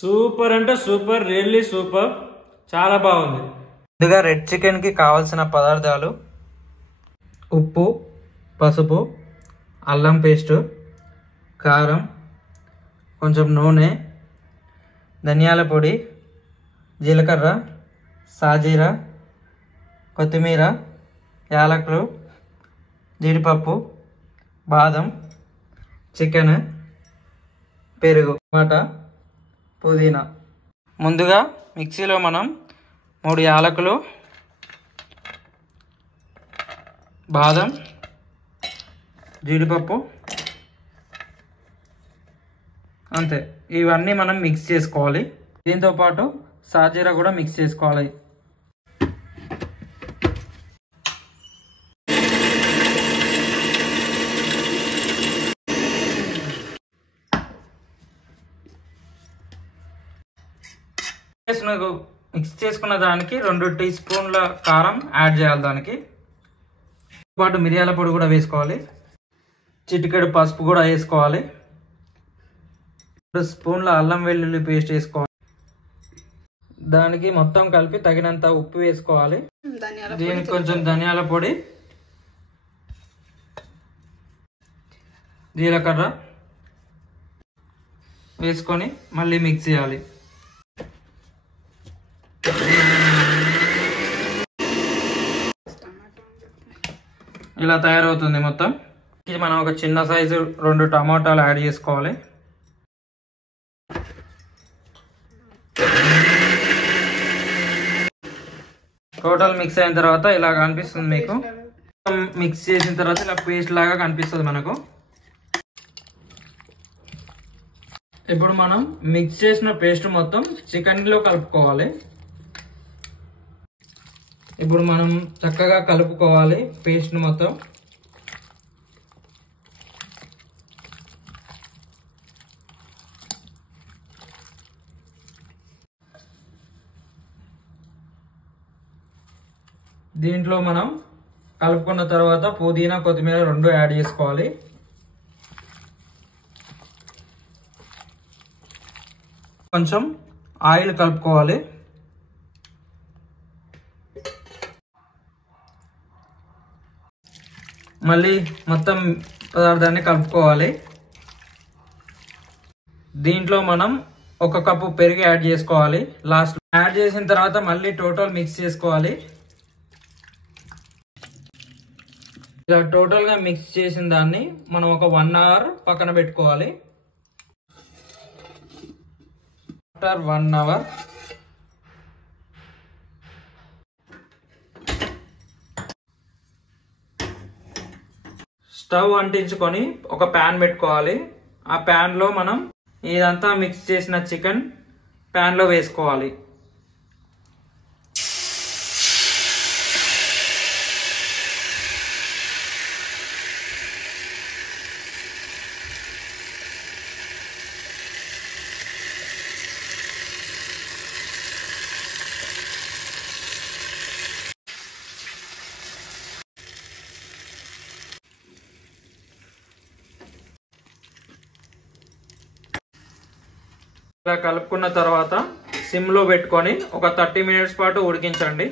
Super అంటే super, really super, చాలా బాగుంది. ముందుగా రెడ్ చికెన్కి కావాల్సిన పదార్థాలు: ఉప్పు, పసుపు, అల్లం పేస్టు, కారం, కొంచెం నూనె, ధనియాల పొడి, జీలకర్ర, సాజీరా, కొత్తిమీర, యాలకులు, జీడిపప్పు, బాదం, చికెన్, పెరుగు, టమాటా, పుదీనా. ముందుగా మిక్సీలో మనం 3 యాలకులు, బాదం, జీడిపప్పు, అంతే, ఇవన్నీ మనం మిక్స్ చేసుకోవాలి. దీంతో పాటు సాజీరా కూడా మిక్స్ చేసుకోవాలి. మిక్స్ చేసుకున్న దానికి 2 టీ స్పూన్ల కారం యాడ్ చేయాలి. దానికి పాటు మిరియాల పొడి కూడా వేసుకోవాలి. చిటికెడు పసుపు కూడా వేసుకోవాలి. 2 స్పూన్ల అల్లం వెల్లుల్లి పేస్ట్ వేసుకోవాలి. దానికి మొత్తం కలిపి తగినంత ఉప్పు వేసుకోవాలి. దీనికి కొంచెం ధనియాల పొడి, జీలకర్ర వేసుకొని మళ్ళీ మిక్స్ చేయాలి. ఇలా తయారవుతుంది మొత్తం. ఇది మనం ఒక చిన్న సైజు 2 టమాటాలు యాడ్ చేసుకోవాలి. టోటల్ మిక్స్ అయిన తర్వాత ఇలా కనిపిస్తుంది మీకు. మిక్స్ చేసిన తర్వాత ఇలా పేస్ట్ లాగా కనిపిస్తుంది మనకు. ఇప్పుడు మనం మిక్స్ చేసిన పేస్ట్ మొత్తం చికెన్లో కలుపుకోవాలి. ఇప్పుడు మనం చక్కగా కలుపుకోవాలి పేస్ట్ మొత్తం. దీంట్లో మనం కలుపుకున్న తర్వాత పుదీనా, కొత్తిమీర 2 యాడ్ చేసుకోవాలి. కొంచెం ఆయిల్ కలుపుకోవాలి. మళ్ళీ మొత్తం పదార్థాన్ని కలుపుకోవాలి. దీంట్లో మనం 1 కప్పు పెరుగు యాడ్ చేసుకోవాలి. లాస్ట్ యాడ్ చేసిన తర్వాత మళ్ళీ టోటల్ మిక్స్ చేసుకోవాలి. ఇలా టోటల్గా మిక్స్ చేసిన దాన్ని మనం ఒక 1 అవర్ పక్కన పెట్టుకోవాలి. ఆఫ్టర్ 1 అవర్ స్టవ్ అంటించుకొని ఒక ప్యాన్ పెట్టుకోవాలి. ఆ ప్యాన్లో మనం ఇదంతా మిక్స్ చేసిన చికెన్ ప్యాన్లో వేసుకోవాలి. ఇలా కలుపుకున్న తర్వాత సిమ్లో పెట్టుకొని ఒక 30 మినిట్స్ పాటు ఉడికించండి.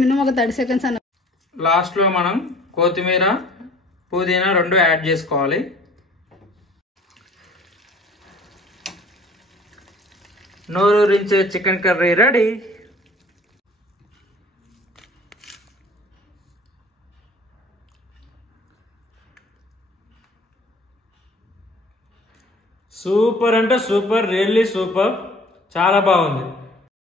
మినిమం ఒక 30 సెకండ్స్ అన్న. లాస్ట్లో మనం కొత్తిమీర, పుదీనా 2 యాడ్ చేసుకోవాలి. నోరూరించే చికెన్ కర్రీ రెడీ. సూపర్ అంటే సూపర్, రియల్లీ సూపర్, చాలా బాగుంది.